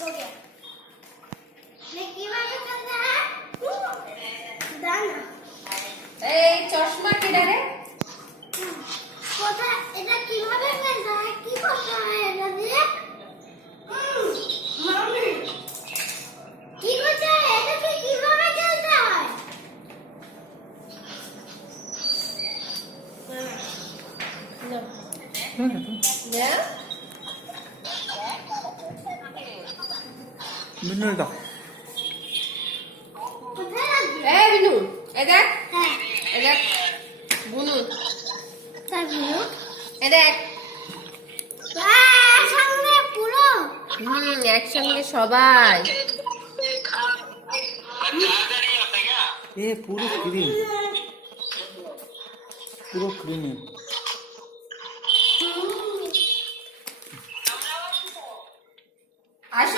हो गया। কিভাবে খেলতে হয় দাঁড়া। এই চশমা কেডা রে? কোথা এটা কিভাবে খেলতে হয়? কি করতে হয় এটা দিয়ে? মাম্মি কি করতে হয়? এটা কিভাবে খেলতে হয়? না মিনু দাও। কোথায় রাখবি? এই বিনু এই দেখ হ্যাঁ এই দেখ বুনু তারপরে এই দেখ সামনে পুরো একসঙ্গে সবাই এ পুরো ক্রিম পুরো ক্রিমি